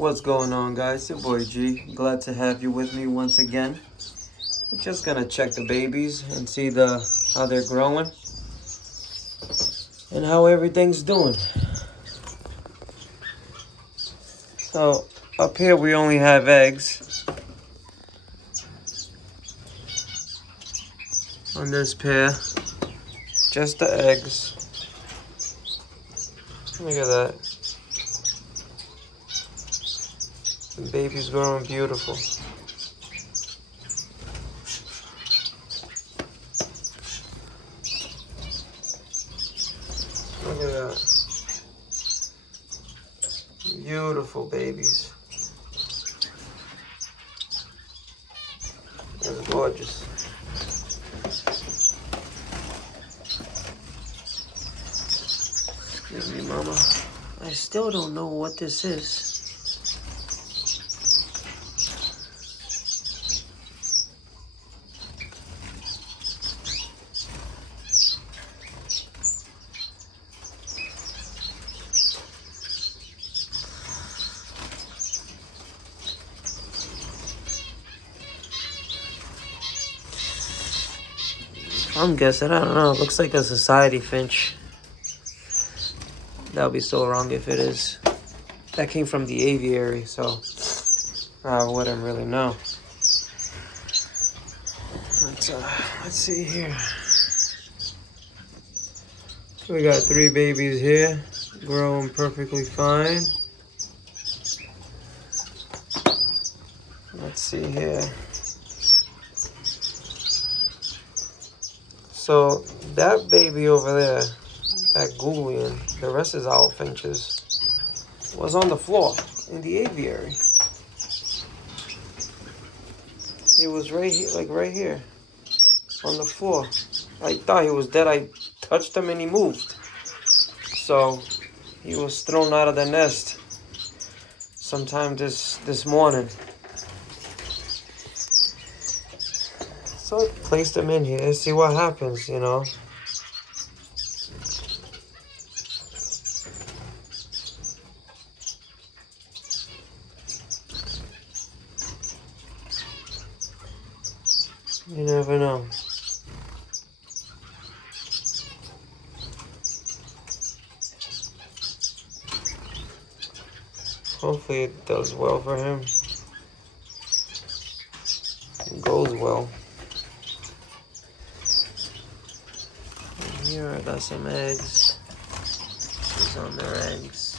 What's going on, guys? Your boy G. Glad to have you with me once again. We're just gonna check the babies and see how they're growing and how everything's doing. So up here we only have eggs on this pair. Just the eggs. Look at that. The baby's growing beautiful. Look at that. Beautiful babies. That's gorgeous. Excuse me, mama. I still don't know what this is. I'm guessing, I don't know. It looks like a society finch. That would be so wrong if it is. That came from the aviary, so I wouldn't really know. Let's see here. So we got 3 babies here, growing perfectly fine. Let's see here. So that baby over there, that Gouldian, the rest is owl finches, was on the floor in the aviary. He was right here, like right here, on the floor. I thought he was dead. I touched him and he moved. So he was thrown out of the nest sometime this morning. So I placed him in here, see what happens, you know. You never know. Hopefully it does well for him. It goes well. And here I got some eggs. She's on their eggs.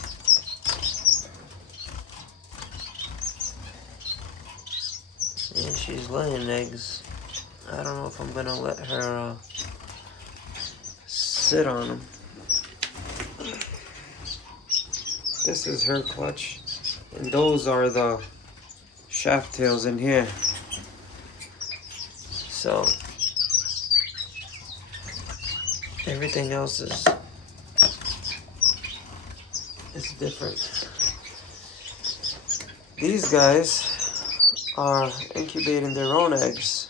And she's laying eggs. I don't know if I'm gonna let her sit on them. This is her clutch, and those are the shaft tails in here. So everything else is different. These guys are incubating their own eggs.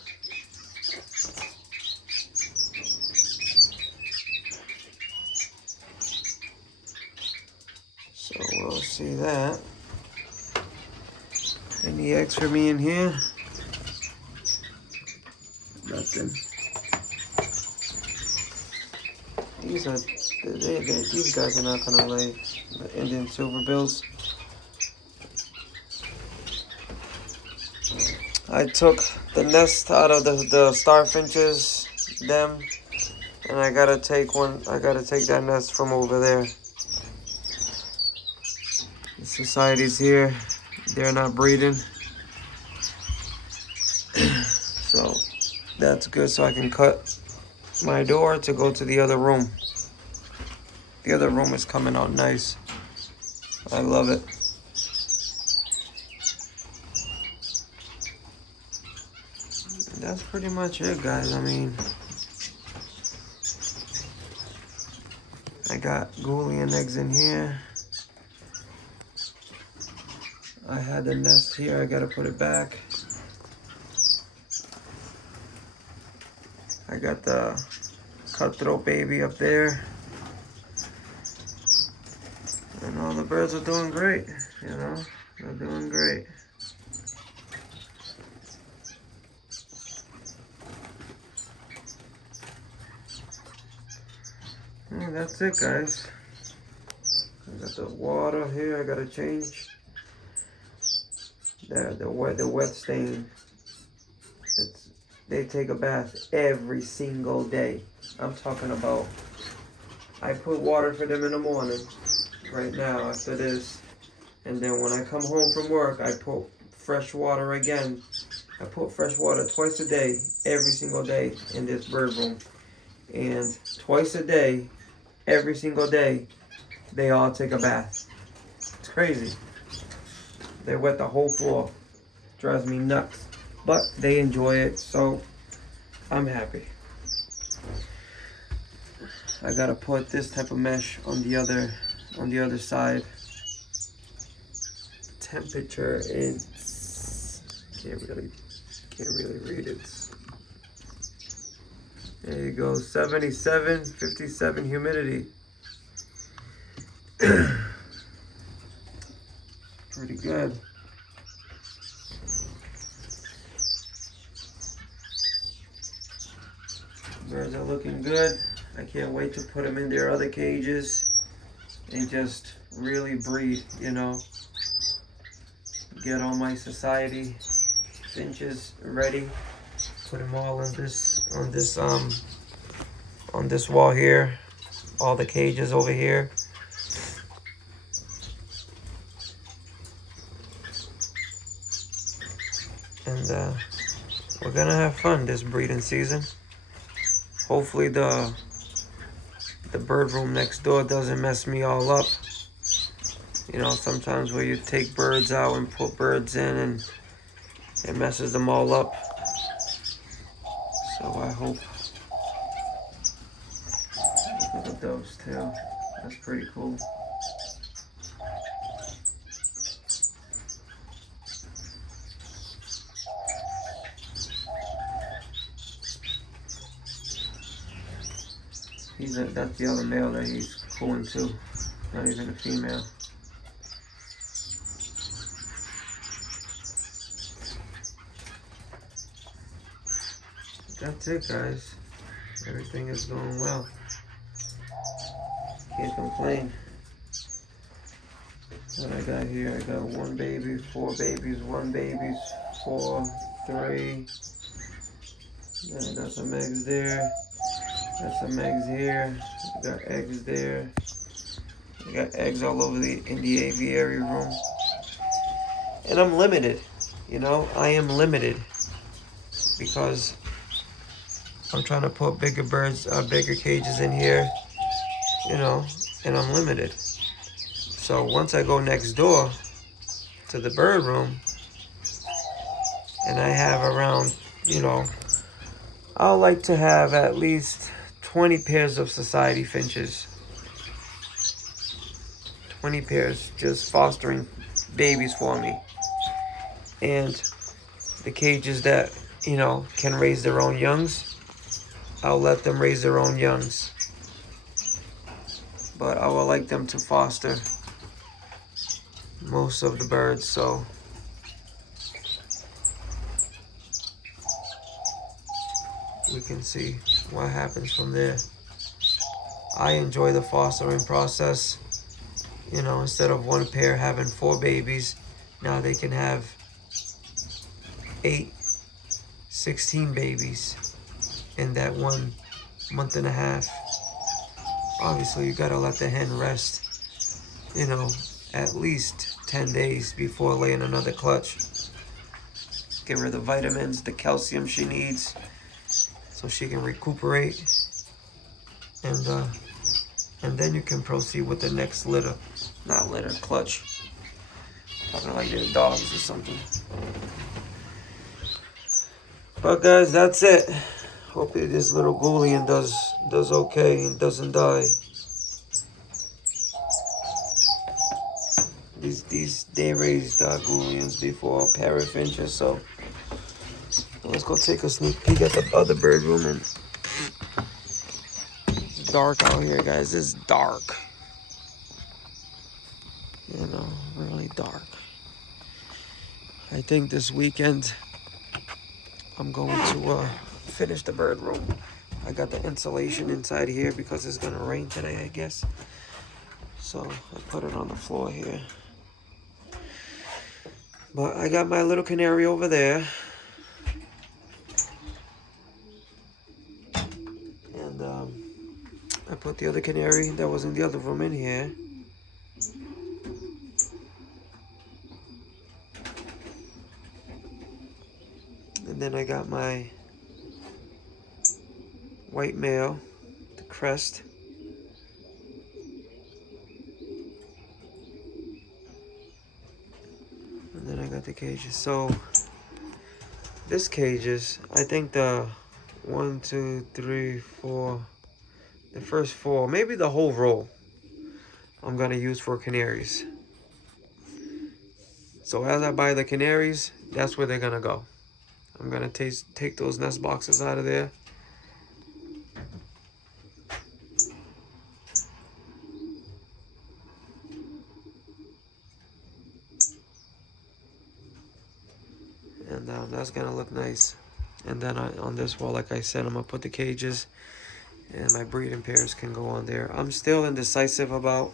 So we'll see that. Any eggs for me in here? Nothing. These guys are not gonna lay. The Indian silverbills. I took the nest out of the starfinches, them, and I gotta take that nest from over there. The society's here. They're not breeding. So that's good, so I can cut my door to go to the other room. The other room is coming out nice. I love it. That's pretty much it, guys. I mean, I got Gouldian eggs in here. I had the nest here. I gotta put it back. I got the cutthroat baby up there. And all the birds are doing great, you know. They're doing great. Well, that's it, guys. I got the water here. I gotta change. The wet stain. They take a bath every single day. I'm talking about. I put water for them in the morning. Right now, after this, and then when I come home from work, I put fresh water again. I put fresh water twice a day, every single day in this bird room, and twice a day, every single day, they all take a bath. It's crazy. They wet the whole floor. Drives me nuts, but they enjoy it, so I'm happy. I gotta put this type of mesh on the other side. Temperature is can't really read it. There you go, 77, 57 humidity. Pretty good. Birds are looking good. I can't wait to put them in their other cages and just really breed, you know. Get all my society finches ready. Put them all on this wall here. All the cages over here. And we're gonna have fun this breeding season. Hopefully the bird room next door doesn't mess me all up. You know, sometimes where you take birds out and put birds in and it messes them all up. So I hope. Look at those too. That's pretty cool. That's the other male that he's pulling too. Not even a female. That's it, guys. Everything is going well. Can't complain. What I got here, I got 1 baby, 4 babies, 1 baby, 4, 3. Then I got some eggs there. Got some eggs here. I got eggs there. I got eggs all over in the aviary room. And I'm limited. You know, I am limited because I'm trying to put bigger birds, bigger cages in here, you know, and I'm limited. So once I go next door to the bird room and I have around, you know, I'll like to have at least 20 pairs of society finches. 20 pairs just fostering babies for me. And the cages that, you know, can raise their own youngs, I'll let them raise their own youngs. But I would like them to foster most of the birds, so we can see what happens from there. I enjoy the fostering process. You know, instead of 1 pair having 4 babies, now they can have 8, 16 babies in that 1.5 months. Obviously, you gotta let the hen rest, you know, at least 10 days before laying another clutch. Give her the vitamins, the calcium she needs, so she can recuperate. And then you can proceed with the next litter. Not litter, clutch. Talking like they're dogs or something. But guys, that's it. Hopefully this little Goulian does okay and doesn't die. They raised Goulians before, parrot finches, so let's go take a sneak peek at the other bird room. And it's dark out here, guys. It's dark. You know, really dark. I think this weekend I'm going to finish the bird room. I got the insulation inside here because it's gonna rain today, I guess. So I put it on the floor here. But I got my little canary over there. And I put the other canary that was in the other room in here. And then I got my white male, the crest. And then I got the cages. So this cages, I think the 1, 2, 3, 4, the first 4, maybe the whole row I'm gonna use for canaries. So as I buy the canaries, that's where they're gonna go. I'm gonna take those nest boxes out of there. And that's gonna look nice. And then on this wall, like I said, I'm gonna put the cages, and my breeding pairs can go on there. I'm still indecisive about,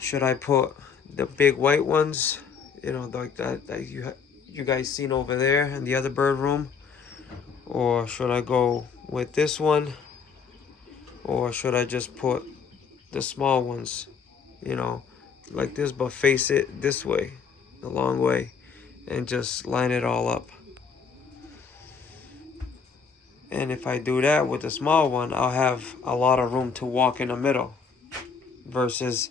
should I put the big white ones, you know, like that you guys seen over there in the other bird room, or should I go with this one, or should I just put the small ones, you know, like this, but face it this way, the long way, and just line it all up. And if I do that with the small one, I'll have a lot of room to walk in the middle. Versus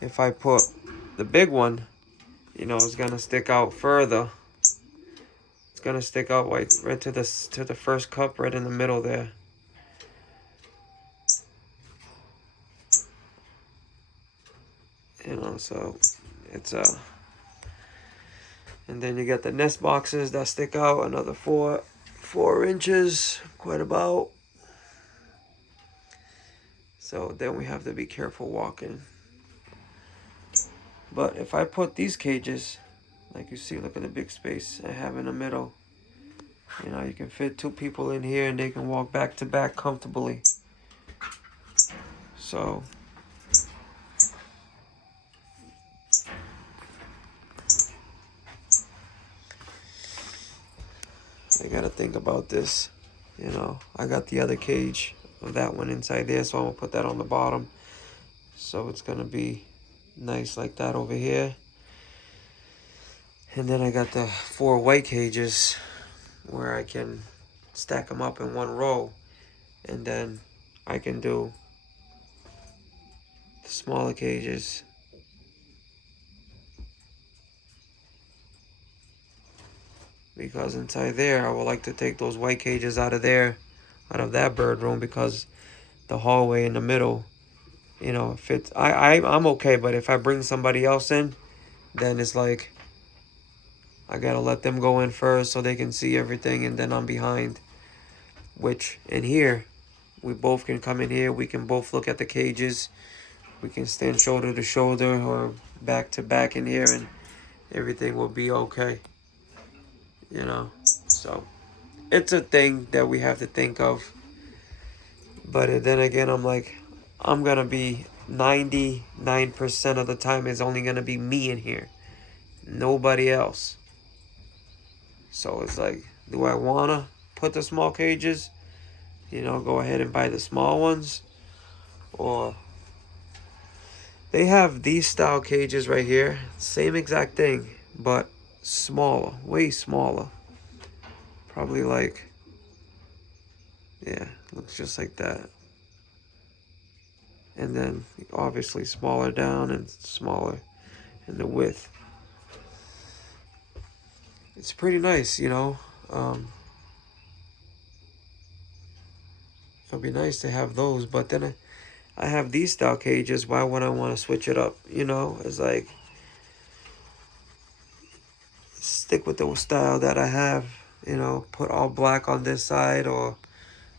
if I put the big one, you know, it's gonna stick out further. It's gonna stick out like right to the first cup right in the middle there. You know, so it's and then you got the nest boxes that stick out another 4 inches, quite about. So then we have to be careful walking. But if I put these cages, like you see, look at the big space I have in the middle. You know, you can fit 2 people in here and they can walk back to back comfortably. So I gotta think about this. You know, I got the other cage of that one inside there, so I'm gonna put that on the bottom. So it's gonna be nice like that over here. And then I got the 4 white cages where I can stack them up in one row. And then I can do the smaller cages. Because inside there, I would like to take those white cages out of there, out of that bird room, because the hallway in the middle, you know, fits. I'm okay, but if I bring somebody else in, then it's like I gotta let them go in first so they can see everything, and then I'm behind. Which in here, we both can come in here. We can both look at the cages. We can stand shoulder to shoulder or back to back in here, and everything will be okay. You know, so it's a thing that we have to think of. But then again, I'm like, I'm gonna be 99% of the time is only gonna be me in here, nobody else. So it's like, do I wanna put the small cages? You know, go ahead and buy the small ones, or they have these style cages right here, same exact thing, but smaller, way smaller. Probably like, yeah, looks just like that. And then obviously smaller down and smaller in the width. It's pretty nice, you know. It'll be nice to have those, but then I have these style cages. Why would I want to switch it up? You know, it's like, stick with the style that I have. You know, put all black on this side, or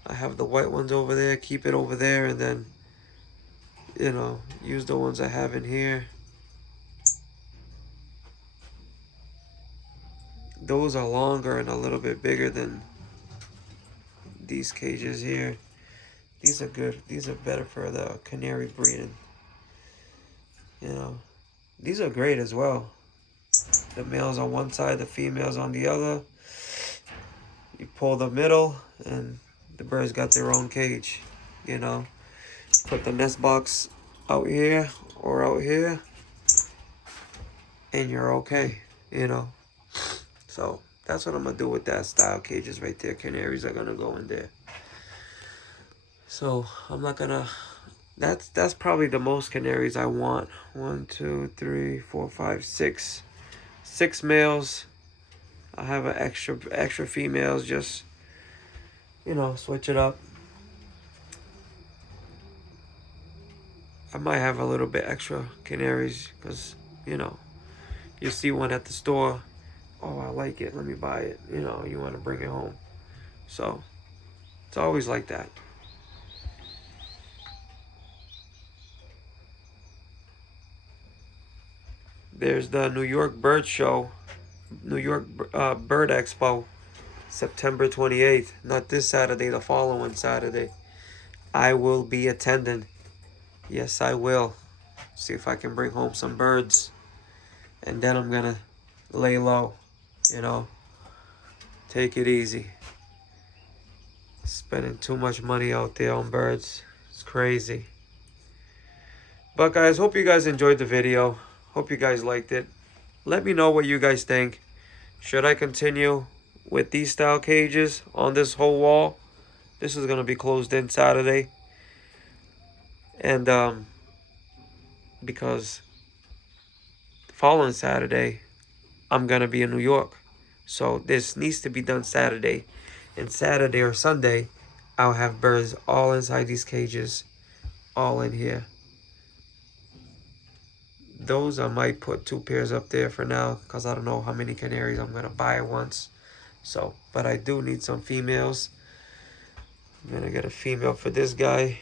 I have the white ones over there, keep it over there, and then, you know, use the ones I have in here. those are longer and a little bit bigger than these cages here. These are good. These are better for the canary breeding. You know, these are great as well. The males on one side, the females on the other. You pull the middle and the birds got their own cage. You know, put the nest box out here or out here and you're okay, you know. So that's what I'm gonna do with that style cages right there. Canaries are gonna go in there. So I'm not gonna, that's probably the most canaries I want. 1, 2, 3, 4, 5, 6. 6 males. I have an extra females, just, you know, switch it up. I might have a little bit extra canaries because, you know, you see one at the store. Oh, I like it. Let me buy it. You know, you want to bring it home. So it's always like that. There's the New York Bird Show, New York Bird Expo, September 28th. Not this Saturday, the following Saturday. I will be attending. Yes, I will. See if I can bring home some birds. And then I'm gonna lay low, you know. Take it easy. Spending too much money out there on birds. It's crazy. But guys, hope you guys enjoyed the video. Hope you guys liked it. Let me know what you guys think. Should I continue with these style cages on this whole wall? This is going to be closed in Saturday. And because the following Saturday, I'm going to be in New York. So this needs to be done Saturday. And Saturday or Sunday, I'll have birds all inside these cages. All in here. Those I might put 2 pairs up there for now because I don't know how many canaries I'm going to buy at once. So, but I do need some females. I'm going to get a female for this guy.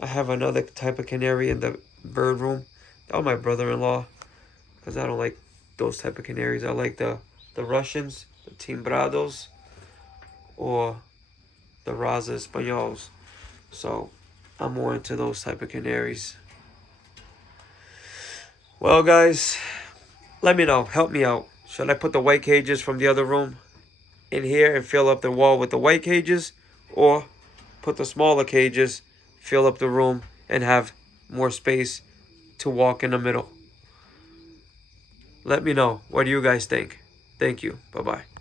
I have another type of canary in the bird room. Oh, my brother-in-law. Because I don't like those type of canaries. I like the Russians, the timbrados, or the Raza Españols. So, I'm more into those type of canaries. Well, guys, let me know. Help me out. Should I put the white cages from the other room in here and fill up the wall with the white cages? Or put the smaller cages, fill up the room, and have more space to walk in the middle? Let me know. What do you guys think? Thank you. Bye-bye.